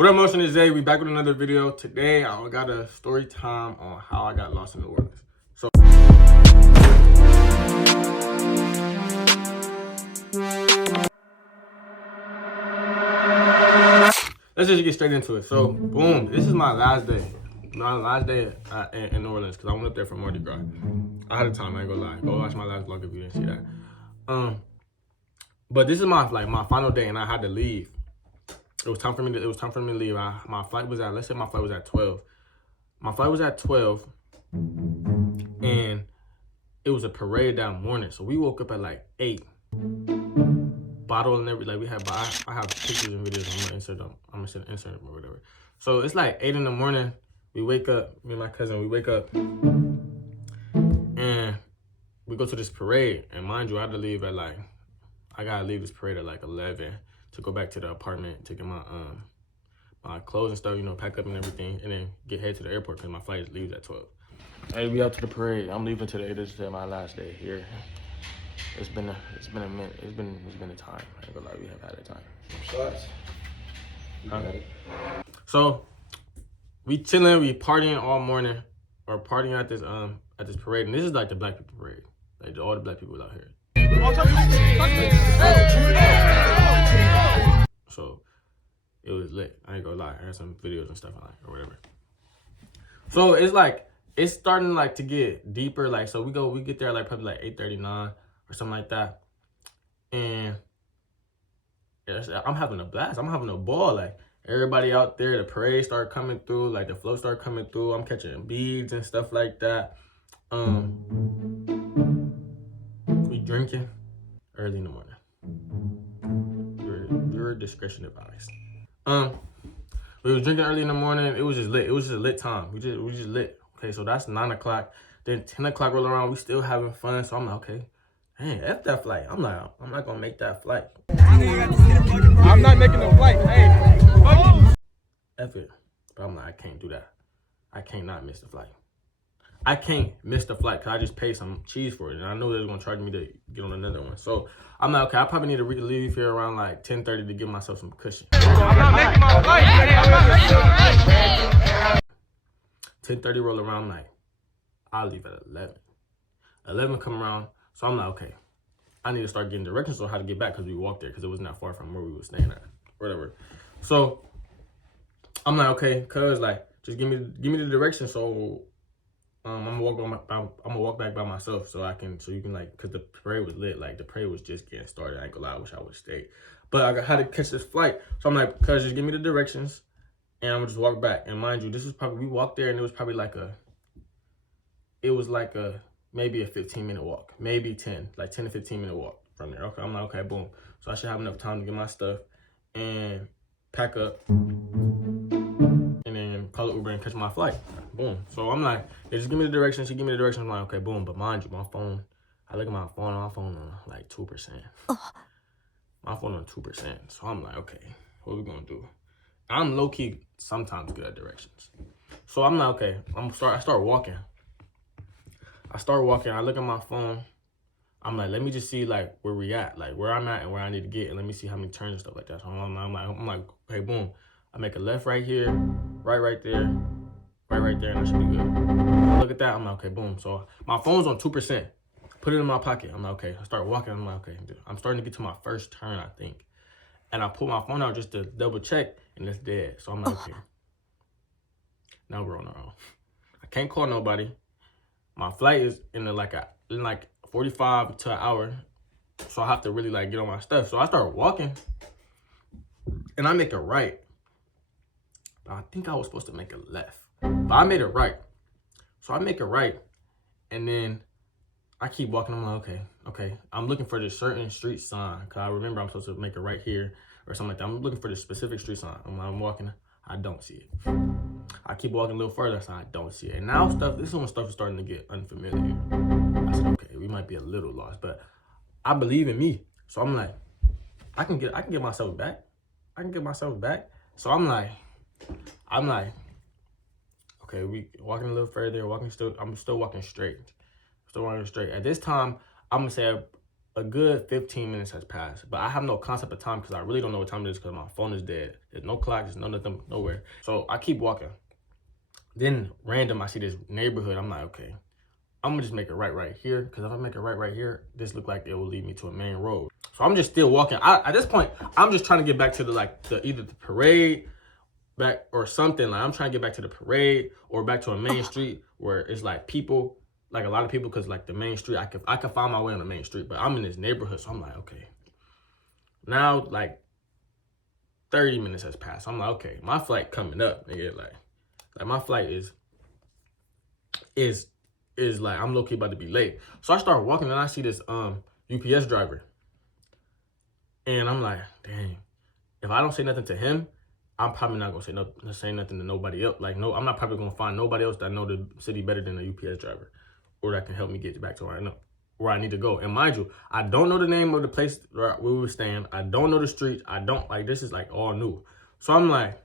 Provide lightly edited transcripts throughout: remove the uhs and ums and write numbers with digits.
What up, Motion is Zay. We back with another video. Today, I got a story time on how I got lost in the Orelans. So, let's just get straight into it. So, boom, this is my last day. My last day in New Orleans because I went up there for Mardi Gras. I had a time, I ain't gonna lie. Go watch my last vlog if you didn't see that. But this is my final day and I had to leave. It was time for me to leave. My flight was at, let's say my flight was at 12. My flight was at 12 and it was a parade that morning. So we woke up at like 8. Bottle and everything, like we had, I have pictures and videos. I'm gonna insert them or whatever. So it's like 8 in the morning. We wake up, me and my cousin, we wake up and we go to this parade. And mind you, I had to leave at like, I gotta leave this parade at like 11 to go back to the apartment to get my clothes and stuff, you know, pack up and everything, and then head to the airport because my flight leaves at 12. Hey, we out to the parade. I'm leaving today. This is my last day here. It's been a minute. It's been a time. I ain't gonna lie, we have had a time. Shots. Okay. So we chilling, we partying all morning, or partying at this parade, and this is like the black people parade, like all the black people out here. So it was lit. I ain't gonna lie. I had some videos and stuff like or whatever. So it's like it's starting like to get deeper. Like so we get there like probably like 8:39 or something like that. And I'm having a blast. I'm having a ball. Like everybody out there, the parade start coming through, like the float start coming through. I'm catching beads and stuff like that. We drinking early in the morning. Your discretion advised. We was drinking early in the morning. It was just lit. It was just a lit time. We just lit. Okay, so that's 9 o'clock. Then 10 o'clock roll around. We still having fun. So I'm like, okay, dang, F that flight. I'm not gonna make that flight. I'm not making no flight. Hey, F it. But I'm like, I can't do that. I can't not miss the flight. I can't miss the flight because I just paid some cheese for it. And I know they're going to charge me to get on another one. So I'm like, okay, I probably need to leave here around like 10:30 to give myself some cushion. I'm not making my flight. 10:30 roll around, like, I'll leave at 11. 11 come around. So I'm like, okay, I need to start getting directions on how to get back because we walked there because it wasn't that far from where we were staying at. Whatever. So I'm like, okay, cuz like, just give me the direction. So I'm gonna walk back by myself so you can like, cause the parade was lit, like the parade was just getting started. I ain't gonna lie, I wish I would stay, but I had to catch this flight. So I'm like, cuz just give me the directions and I'm gonna just walk back. And mind you, this was probably, we walked there and it was probably like maybe a 15-minute walk, maybe 10 to 15 minute walk from there. Okay, I'm like, okay, boom. So I should have enough time to get my stuff and pack up and then call it Uber and catch my flight. Boom. So I'm like, they just give me the direction. She give me the direction. I'm like, okay, boom. But mind you, my phone, I look at my phone on like 2%. My phone on 2%. So I'm like, okay, what are we gonna do? I'm low key sometimes good at directions. So I'm like, okay, I start walking. I look at my phone. I'm like, let me just see like where we at, like where I'm at and where I need to get, and let me see how many turns and stuff like that. So I'm like, okay, boom. I make a left right here, right there, and that should be good. I look at that, I'm like, okay, boom. So my phone's on 2%. Put it in my pocket. I'm like, okay. I start walking. I'm like, okay, I'm starting to get to my first turn, I think. And I pull my phone out just to double check, and it's dead. So I'm like, okay. Now we're on our own. I can't call nobody. My flight is in like 45 to an hour. So I have to really like get on my stuff. So I start walking and I make a right. But I think I was supposed to make a left. But I made a right. So I make a right. And then I keep walking. I'm like, okay. I'm looking for this certain street sign. Cause I remember I'm supposed to make a right here or something like that. I'm looking for this specific street sign. I'm walking. I don't see it. I keep walking a little further, so I don't see it. And now this is when stuff is starting to get unfamiliar. I said, okay, we might be a little lost, but I believe in me. So I'm like, I can get myself back. So I'm like, okay, we walking a little further, I'm still walking straight. At this time, I'm gonna say a a good 15 minutes has passed, but I have no concept of time because I really don't know what time it is because my phone is dead. There's no clock, there's no nothing, nowhere. So I keep walking. Then random, I see this neighborhood. I'm like, okay, I'm gonna just make it right here because if I make it right here, this look like it will lead me to a main road. So I'm just still walking. At this point, I'm just trying to get back to either the parade back or something. Like I'm trying to get back to the parade or back to a main street where it's like people, like a lot of people, because like the main street, I could find my way on the main street, but I'm in this neighborhood, so I'm like, okay. Now like 30 minutes has passed. I'm like, okay, my flight coming up, nigga. Like my flight is like I'm low-key about to be late. So I start walking and I see this UPS driver. And I'm like, dang, if I don't say nothing to him, I'm probably not gonna say nothing to nobody else. Like, no, I'm not probably gonna find nobody else that know the city better than a UPS driver, or that can help me get back to where I need to go. And mind you, I don't know the name of the place where we were staying. I don't know the streets. I don't like this is like all new. So I'm like,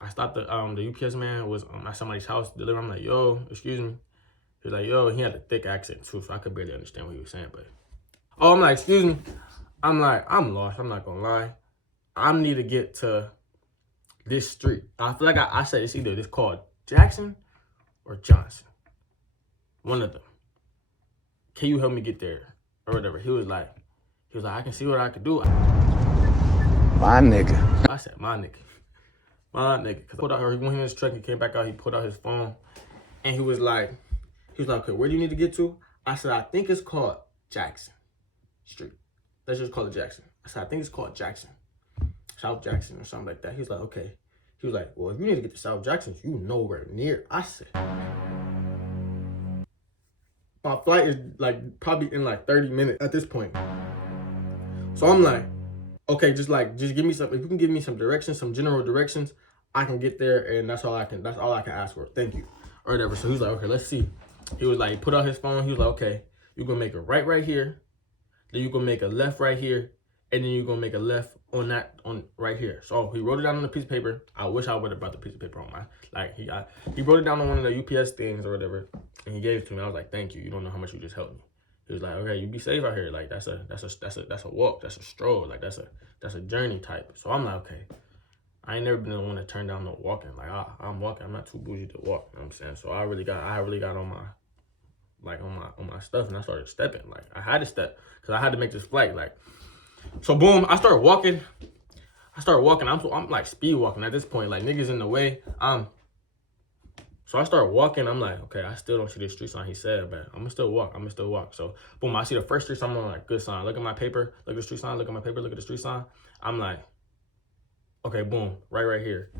I stopped the UPS man was at somebody's house delivering. I'm like, yo, excuse me. He was like, yo, he had a thick accent too, so I could barely understand what he was saying. But I'm like, excuse me. I'm like, I'm lost. I'm not gonna lie. I need to get to this street. I feel like I said it's either this called Jackson or Johnson. One of them. Can you help me get there? Or whatever. He was like, I can see what I could do. My nigga. I said, my nigga. My nigga. Cause he went in his truck, he came back out, he pulled out his phone, and he was like, okay, where do you need to get to? I said, I think it's called Jackson Street. Let's just call it Jackson. I said, I think it's called Jackson. South Jackson or something like that. He's like, okay. He was like, well, if you need to get to South Jackson, you nowhere near. I said, my flight is like probably in like 30 minutes at this point. So I'm like, okay, just give me some, if you can give me some directions, some general directions, I can get there, and that's all I can ask for. Thank you. Or whatever. So he was like, okay, let's see. He was like, put out his phone. He was like, okay, you're gonna make a right here. Then you're gonna make a left right here. And then you're gonna make a left on right here. So he wrote it down on a piece of paper. I wish I would have brought the piece of paper on my, like he wrote it down on one of the UPS things or whatever, and he gave it to me. I was like, thank you. You don't know how much you just helped me. He was like, okay, you be safe out here. Like that's a walk. That's a stroll. Like that's a journey type. So I'm like, okay. I ain't never been the one to turn down no walking. Like I'm walking. I'm not too bougie to walk. You know what I'm saying? So I really got on my stuff, and I started stepping. Like I had to step because I had to make this flight. Like, so boom, I started walking. I'm like speed walking at this point. Like niggas in the way. So I start walking. I'm like, okay, I still don't see the street sign he said, but I'm gonna still walk. So boom, I see the first street sign. I'm like, good sign. Look at my paper. Look at the street sign. Look at my paper. Look at the street sign. I'm like, okay, boom, right here.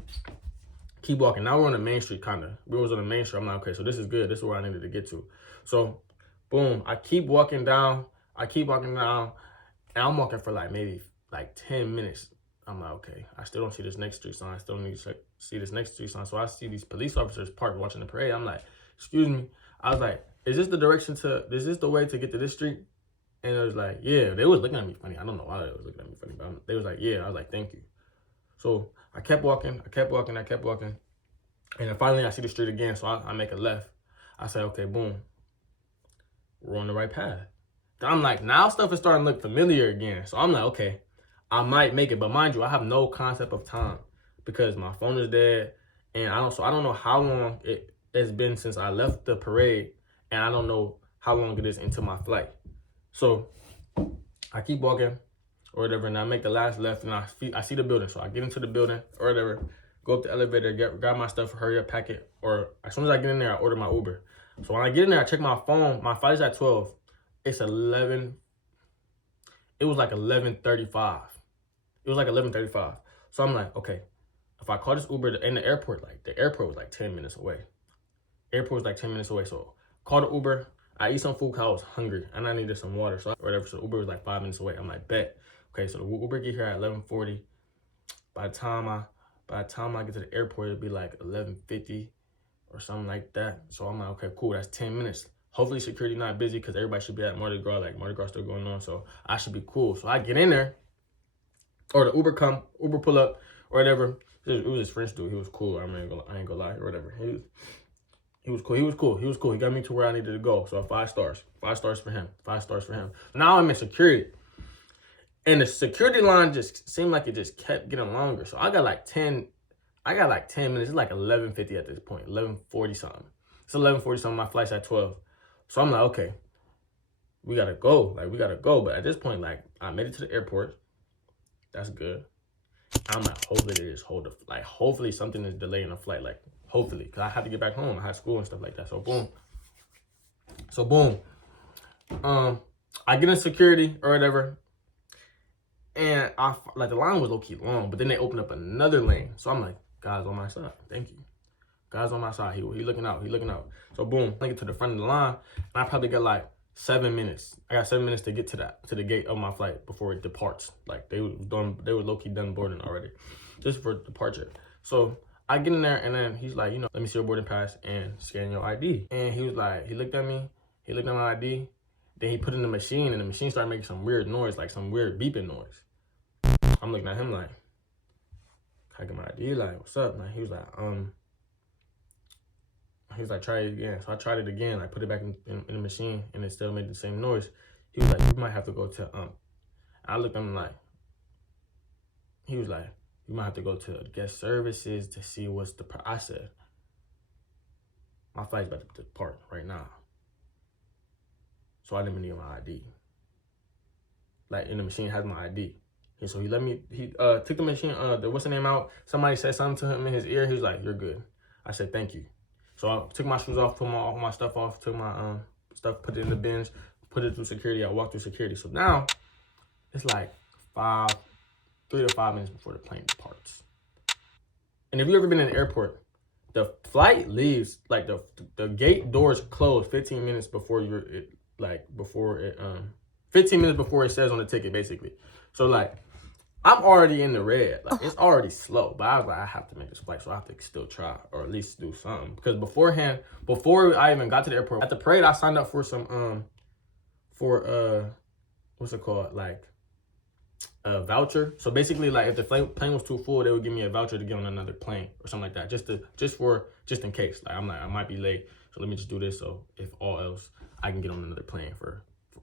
Keep walking. Now we're on the main street, kinda. We was on the main street. I'm like, okay, so this is good. This is where I needed to get to. So, boom, I keep walking down. And I'm walking for like maybe like 10 minutes. I'm like, okay, I still don't see this next street sign. I still need to see this next street sign. So I see these police officers parked watching the parade. I'm like, excuse me. I was like, is this the way to get to this street? And it was like, yeah. They was looking at me funny. I don't know why they was looking at me funny, but they was like, yeah. I was like, thank you. So I kept walking. And then finally I see the street again. So I make a left. I say, okay, boom. We're on the right path. Then I'm like, now stuff is starting to look familiar again. So I'm like, okay, I might make it. But mind you, I have no concept of time because my phone is dead. And I don't know how long it's been since I left the parade. And I don't know how long it is into my flight. So I keep walking or whatever, and I make the last left, and I see the building. So I get into the building or whatever, go up the elevator, grab my stuff, hurry up, pack it. Or as soon as I get in there, I order my Uber. So when I get in there, I check my phone. My flight is at 12. It's 11. It was like 11:35. It was like 11:35. So I'm like, okay, if I call this Uber in the airport, like the airport was like 10 minutes away. So call the Uber. I eat some food because I was hungry and I needed some water. So whatever. So Uber was like 5 minutes away. I'm like, bet. Okay, so the Uber get here at 11:40. By the time I get to the airport, it'll be like 11:50 or something like that. So I'm like, okay, cool. That's 10 minutes. Hopefully security not busy because everybody should be at Mardi Gras. Like Mardi Gras still going on, so I should be cool. So I get in there, or the Uber pull up or whatever. It was this French dude. He was cool. I ain't gonna lie or whatever. He was cool. He got me to where I needed to go. So 5 stars. 5 stars for him. 5 stars for him. Now I'm in security. And the security line just seemed like it just kept getting longer. So I got like 10 minutes. It's like 11:50 at this point. 11:40 something. It's 11:40 something. My flight's at 12. So I'm like, okay, we gotta go. Like, we gotta go. But at this point, like, I made it to the airport. That's good. I'm like, hopefully they just hold the, like, hopefully something is delaying the flight. Like, hopefully, because I have to get back home. I had school and stuff like that. So boom. I get in security or whatever. And like the line was low-key long, but then they opened up another lane. So I'm like, guys on my side. Thank you. Guys on my side. He looking out. He looking out. So boom, I get to the front of the line, and I probably got like 7 minutes. I got 7 minutes to get to the gate of my flight before it departs. Like they were low-key done boarding already, just for departure. So I get in there, and then he's like, let me see your boarding pass and scan your ID. And he was like, he looked at me, he looked at my ID, then he put it in the machine, and the machine started making some weird noise, like some weird beeping noise. I'm looking at him like, can I get my ID? Like, what's up, man? He was like, try it again. So I tried it again. I put it back in the machine, and it still made the same noise. He was like, you might have to go to, I looked at him like, he was like, you might have to go to guest services to see what's the, I said, my flight's about to depart right now. So I didn't even need my ID. Like, and the machine has my ID. And so he took the machine, what's the name out? Somebody said something to him in his ear. He was like, you're good. I said, thank you. So I took my shoes off, put all my stuff off, took my stuff, put it in the bins, put it through security. I walked through security. So now it's like 3 to 5 minutes before the plane departs. And if you've ever been in an airport, the flight leaves, like the gate doors close 15 minutes before 15 minutes before it says on the ticket, basically. So like, I'm already in the red. Like, it's already slow, but I was like, I have to make this flight, so I have to still try, or at least do something. Because before I even got to the airport, at the parade, I signed up for some, what's it called? Like, a voucher. So basically, like, if the plane was too full, they would give me a voucher to get on another plane or something like that, just in case. Like, I'm like, I might be late, so let me just do this. So if all else, I can get on another plane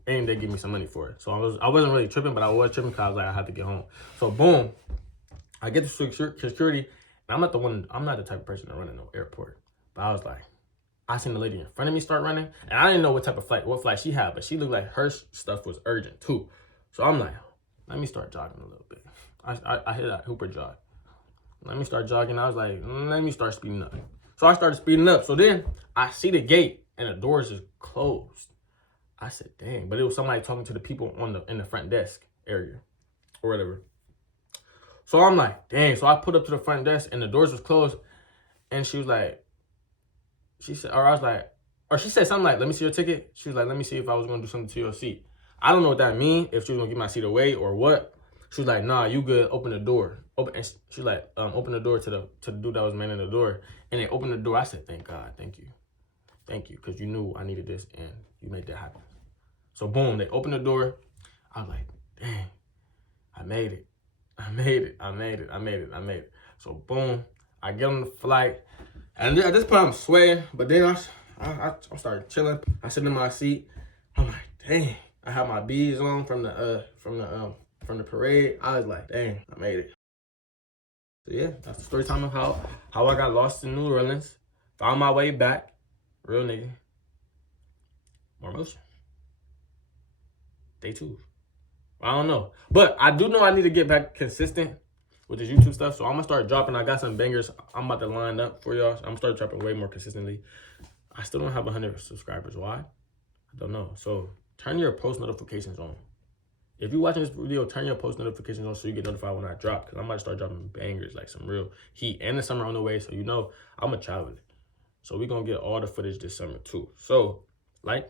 and they give me some money for it. So I wasn't really tripping, but I was tripping because I was like, I had to get home. So boom, I get to security, and I'm not the type of person to run in no airport. But I was like, I seen the lady in front of me start running, and I didn't know what flight she had, but she looked like her stuff was urgent too. So I'm like, let me start jogging a little bit. I hit that Hooper jog. Let me start jogging. I was like, let me start speeding up. So I started speeding up. So then I see the gate, and the doors is closed. I said, dang, but it was somebody talking to the people in the front desk area or whatever. So I'm like, dang. So I put up to the front desk, and the doors was closed, and she said something like, let me see your ticket. She was like, let me see if I was going to do something to your seat. I don't know what that means, if she was going to give my seat away or what. She was like, nah, you good. Open the door. And she's like, open the door to the dude that was manning the door. And they opened the door. I said, thank God. Thank you. Thank you. Because you knew I needed this, and you made that happen. So boom, they opened the door. I was like, dang, I made it. So boom, I get on the flight. And at this point, I'm sweating. But then I started chilling. I sit in my seat. I'm like, dang. I had my beads on from the parade. I was like, dang, I made it. So yeah, that's the story time of how I got lost in New Orleans. Found my way back. Real nigga. More motion. Day 2. I don't know. But I do know I need to get back consistent with this YouTube stuff. So I'm going to start dropping. I got some bangers I'm about to line up for y'all. I'm going to start dropping way more consistently. I still don't have 100 subscribers. Why? I don't know. So turn your post notifications on. If you're watching this video, turn your post notifications on so you get notified when I drop. Because I'm about to start dropping bangers, like some real heat. And the summer on the way. So you know I'm going to travel it. So we're going to get all the footage this summer too. So like,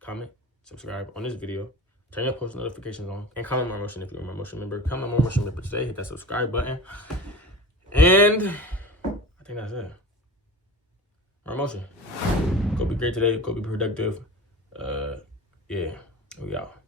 comment, subscribe on this video. Turn your post notifications on, and comment more motion if you're a more motion member. Comment more motion member today. Hit that subscribe button. And I think that's it. More motion. Go be great today. Go be productive. Yeah, we out.